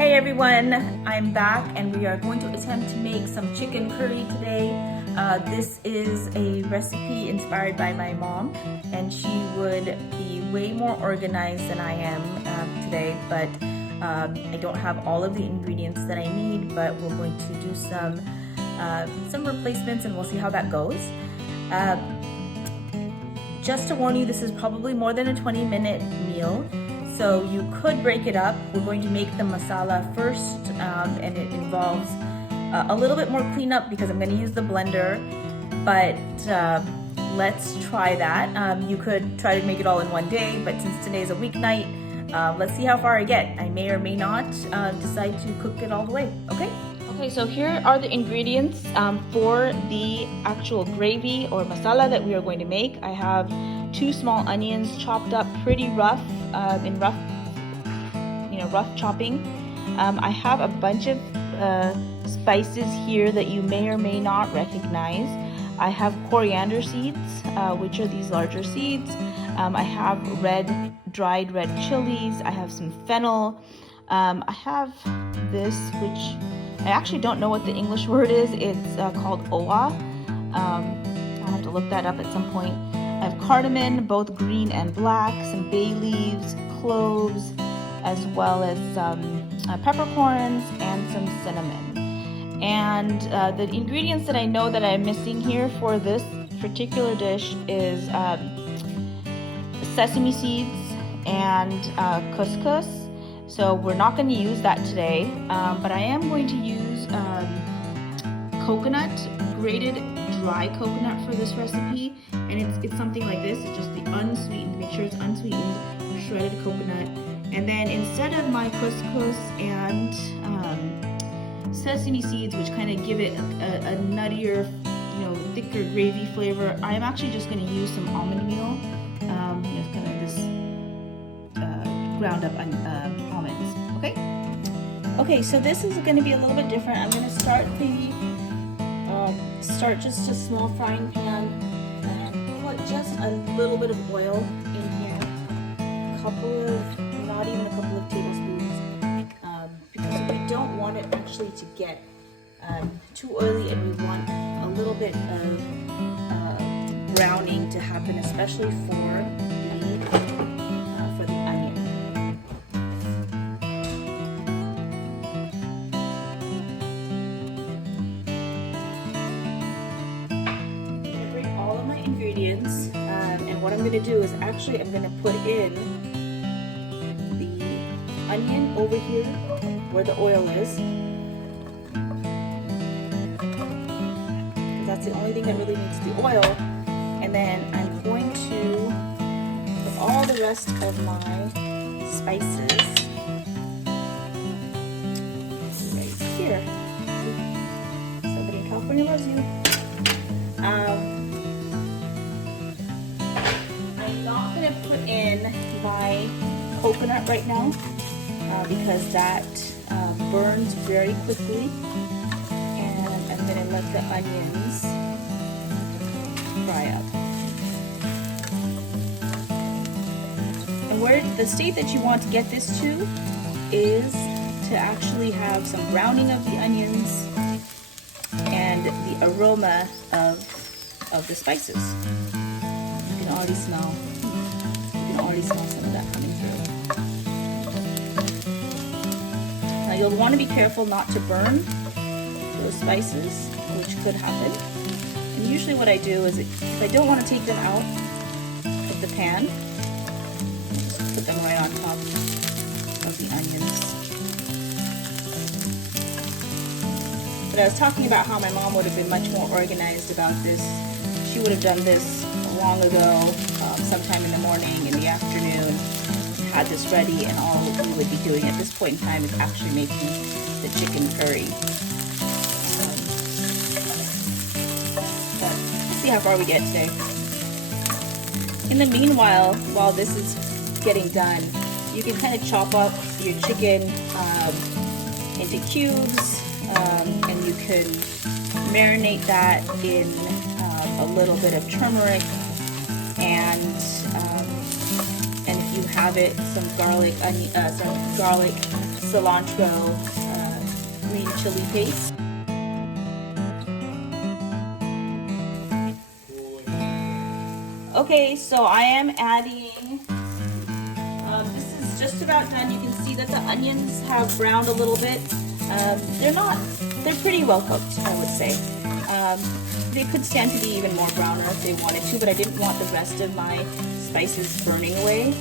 Hey everyone, I'm back and we are going to attempt to make some chicken curry today. This is a recipe inspired by my mom, and she would be way more organized than I am today, but I don't have all of the ingredients that I need, but we're going to do some replacements and we'll see how that goes. Just to warn you, this is probably more than a 20-minute meal. So you could break it up. We're going to make the masala first, and it involves a little bit more cleanup because I'm going to use the blender, but let's try that. You could try to make it all in one day, but since today's a weeknight, let's see how far I get. I may or may not decide to cook it all the way, okay? Okay, so here are the ingredients for the actual gravy or masala that we are going to make. I have 2 small onions chopped up pretty rough, in rough chopping. I have a bunch of spices here that you may or may not recognize. I have coriander seeds, which are these larger seeds. I have dried red chilies. I have some fennel. I have this, which I actually don't know what the English word is. It's called owa. I'll have to look that up at some point. I have cardamom, both green and black, some bay leaves, cloves, as well as some peppercorns and some cinnamon. And the ingredients that I know that I'm missing here for this particular dish is sesame seeds and couscous. So we're not going to use that today, but I am going to use coconut, grated dry coconut for this recipe, and it's something like this. It's just the unsweetened, make sure it's unsweetened, shredded coconut. And then instead of my couscous and sesame seeds, which kind of give it a nuttier, thicker gravy flavor, I'm actually just going to use some almond meal, kind of this ground up almonds. Okay, so this is going to be a little bit different. I'm going to start just a small frying pan and put just a little bit of oil in here, not even a couple of tablespoons, because we don't want it actually to get too oily, and we want a little bit of browning to happen, especially for the onion. I'm going to bring all of my ingredients, and what I'm going to do is I'm going to put in the onion over here where the oil is. That's the only thing that really needs the oil. And then I'm going to put all the rest of my spices right here. Somebody in California loves you. I'm not going to put in my coconut right now because that burns very quickly. And I'm going to let the onions fry up. And where the state that you want to get this to is to actually have some browning of the onions and the aroma of the spices. You can already smell some of that coming through. Now you'll want to be careful not to burn those spices, which could happen. And usually what I do is, if I don't want to take them out of the pan, just put them right on top of the onions. But I was talking about how my mom would have been much more organized about this. She would have done this long ago, sometime in the morning, in the afternoon, had this ready, and all we would be doing at this point in time is actually making the chicken curry. See how far we get today. In the meanwhile, while this is getting done, you can kind of chop up your chicken into cubes, and you can marinate that in a little bit of turmeric, and if you have it, some garlic, cilantro green chili paste. Okay, so I am adding, this is just about done. You can see that the onions have browned a little bit. They're pretty well cooked, I would say. They could stand to be even more browner if they wanted to, but I didn't want the rest of my spices burning away.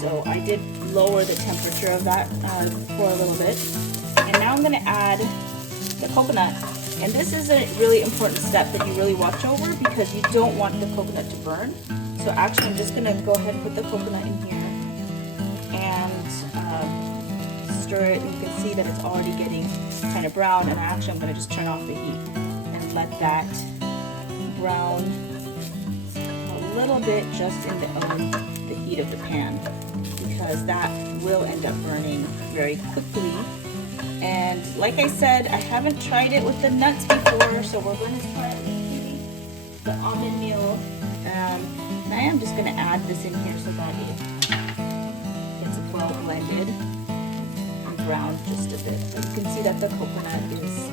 So I did lower the temperature of that for a little bit. And now I'm gonna add the coconut. And this is a really important step that you really watch over because you don't want the coconut to burn. So actually I'm just gonna go ahead and put the coconut in here and stir it, and you can see that it's already getting kind of brown, and actually I'm gonna just turn off the heat and let that brown a little bit just in the heat of the pan, because that will end up burning very quickly. And like I said, I haven't tried it with the nuts before, so we're going to try it with the almond meal. And I am just going to add this in here so that it gets well blended and browned just a bit. But you can see that the coconut is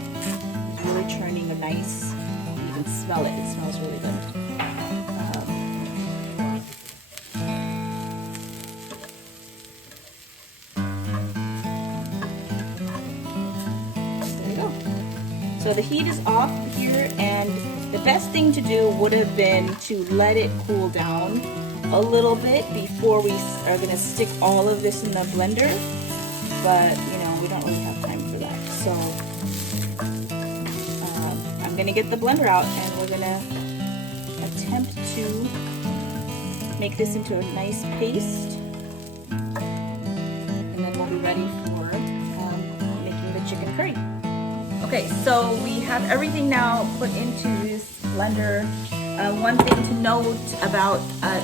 really turning a nice, you can smell it, it smells really good. So the heat is off here, and the best thing to do would have been to let it cool down a little bit before we are going to stick all of this in the blender. But, you know, we don't really have time for that. So I'm going to get the blender out, and we're going to attempt to make this into a nice paste. And then we'll be ready for making the chicken curry. Okay, so we have everything now put into this blender. One thing to note about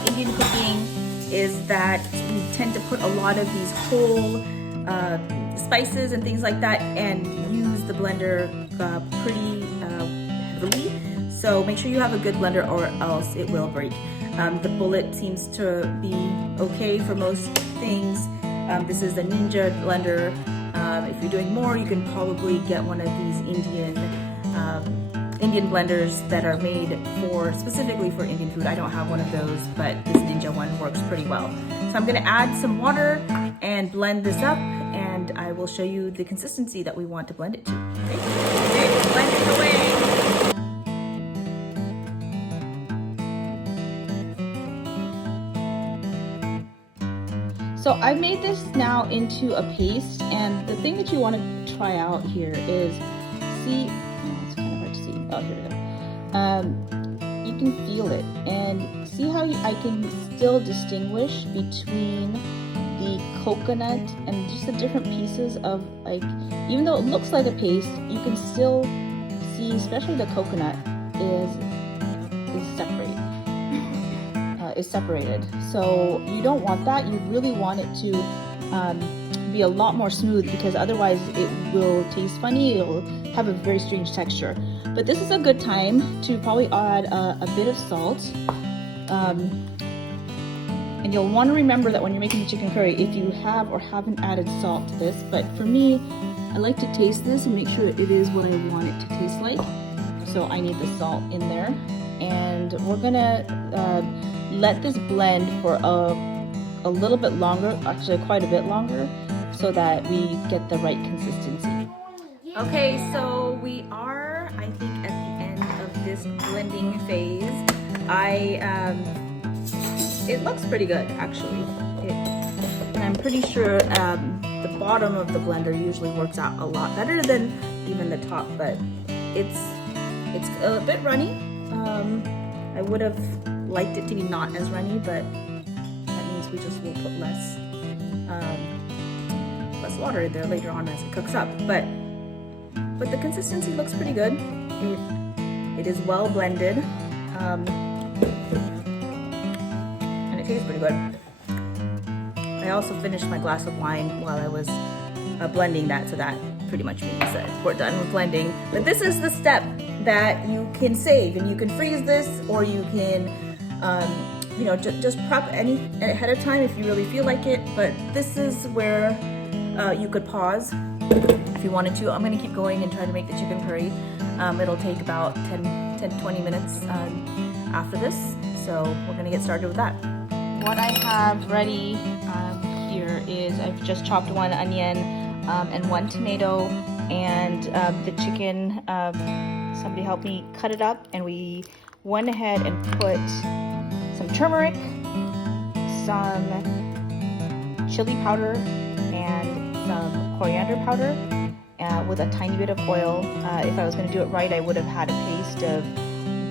Indian cooking is that we tend to put a lot of these whole spices and things like that and use the blender pretty heavily. So make sure you have a good blender or else it will break. The bullet seems to be okay for most things. This is a Ninja blender. If you're doing more, you can probably get one of these Indian blenders that are made specifically for Indian food. I don't have one of those, but this Ninja one works pretty well. So I'm gonna add some water and blend this up, and I will show you the consistency that we want to blend it to. Okay, blend it away. So I've made this now into a paste, and the thing that you want to try out here is, see, oh, it's kind of hard to see, oh here we go, you can feel it, and see how I can still distinguish between the coconut and just the different pieces of, like, even though it looks like a paste, you can still see, especially the coconut is separated. So you don't want that. You really want it to be a lot more smooth, because otherwise it will taste funny. It'll have a very strange texture. But this is a good time to probably add a bit of salt. And you'll want to remember that when you're making the chicken curry, if you have or haven't added salt to this. But for me, I like to taste this and make sure it is what I want it to taste like. So I need the salt in there. And we're gonna let this blend for a little bit longer, actually quite a bit longer, so that we get the right consistency. Okay, so we are, I think, at the end of this blending phase. It looks pretty good, actually. And I'm pretty sure the bottom of the blender usually works out a lot better than even the top, but it's a bit runny. I would have liked it to be not as runny, but that means we just will put less water in there later on as it cooks up. But the consistency looks pretty good. It is well blended, and it tastes pretty good. I also finished my glass of wine while I was blending that, so that pretty much means that we're done with blending. But this is the step that you can save, and you can freeze this, or you can just prep any ahead of time if you really feel like it. But this is where You could pause if you wanted to. I'm gonna keep going and try to make the chicken curry. It'll take about 10-20 minutes after this, so we're gonna get started with that. What I have ready here is I've just chopped 1 onion and 1 tomato, and the chicken, somebody helped me cut it up, and we went ahead and put some turmeric, some chili powder, and some coriander powder with a tiny bit of oil. If I was going to do it right, I would have had a paste of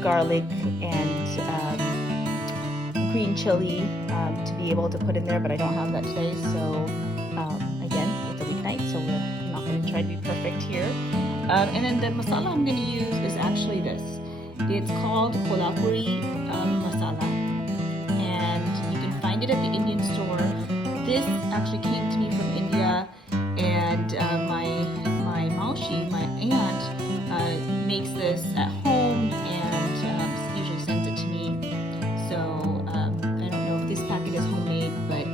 garlic and green chili to be able to put in there, but I don't have that today. So again, it's a weeknight, so we're not going to try to be perfect here. And then the masala I'm going to use is actually this. It's called Kolhapuri masala, and you can find it at the Indian store. This actually came to me from India, and my maushi, my aunt, makes this at home and usually sends it to me. So I don't know if this packet is homemade, but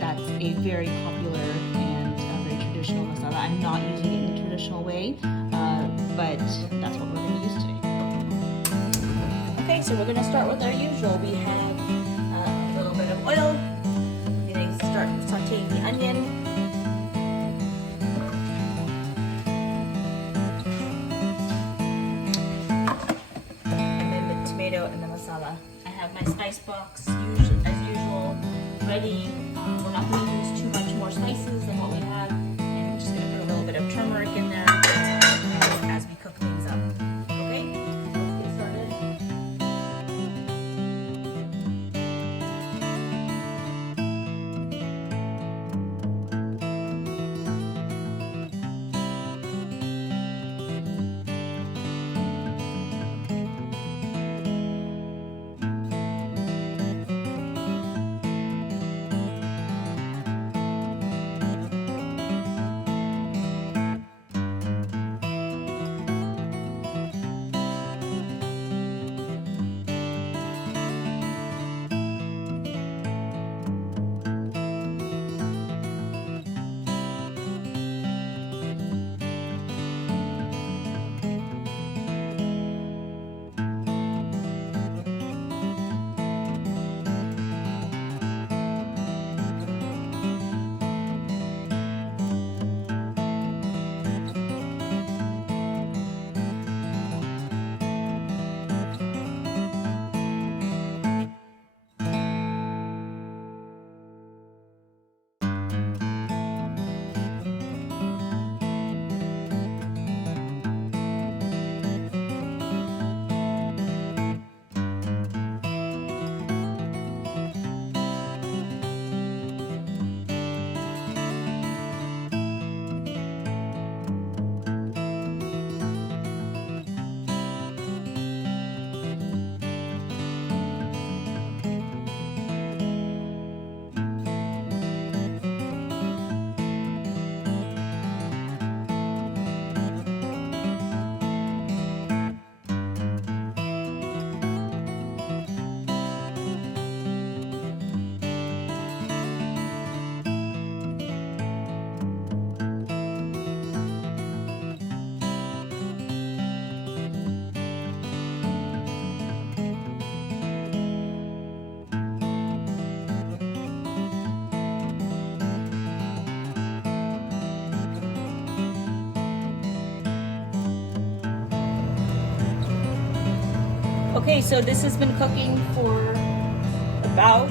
that's a very popular and very traditional masala. I'm not using it in the traditional way, but that's what we're going to use today. Okay, so we're going to start with our usual. We have a little bit of oil. We're going to start sauteing the onion. And then the tomato and the masala. I have my spice box, as usual, ready. We're not going to use too much more spices than what we have. And I'm just going to put a little bit of turmeric in there as we cook things up. Okay, let's get started. Okay, so this has been cooking for about,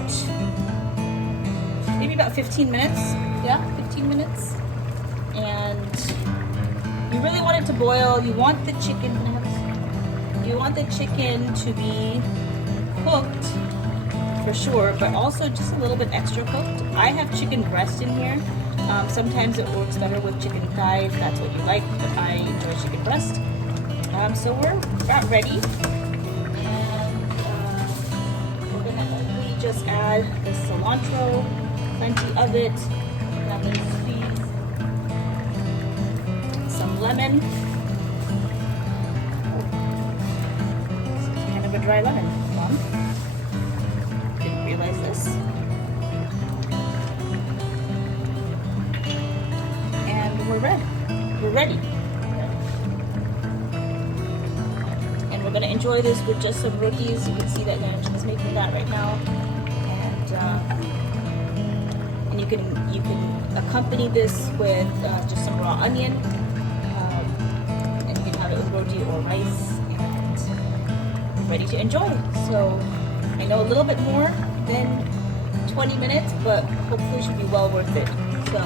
maybe about 15 minutes. Yeah, 15 minutes. And you really want it to boil. You want the chicken, you want the chicken to be cooked for sure, but also just a little bit extra cooked. I have chicken breast in here. Sometimes it works better with chicken thigh if that's what you like, but I enjoy chicken breast. So we're about ready. Just add the cilantro, plenty of it. And I'm going to squeeze some lemon. It's kind of a dry lemon, Mom. Didn't realize this. enjoy this with just some rotis. You can see that Ganj is making that right now, and you can accompany this with just some raw onion, and you can have it with roti or rice, and ready to enjoy. So I know a little bit more than 20 minutes, but hopefully should be well worth it. So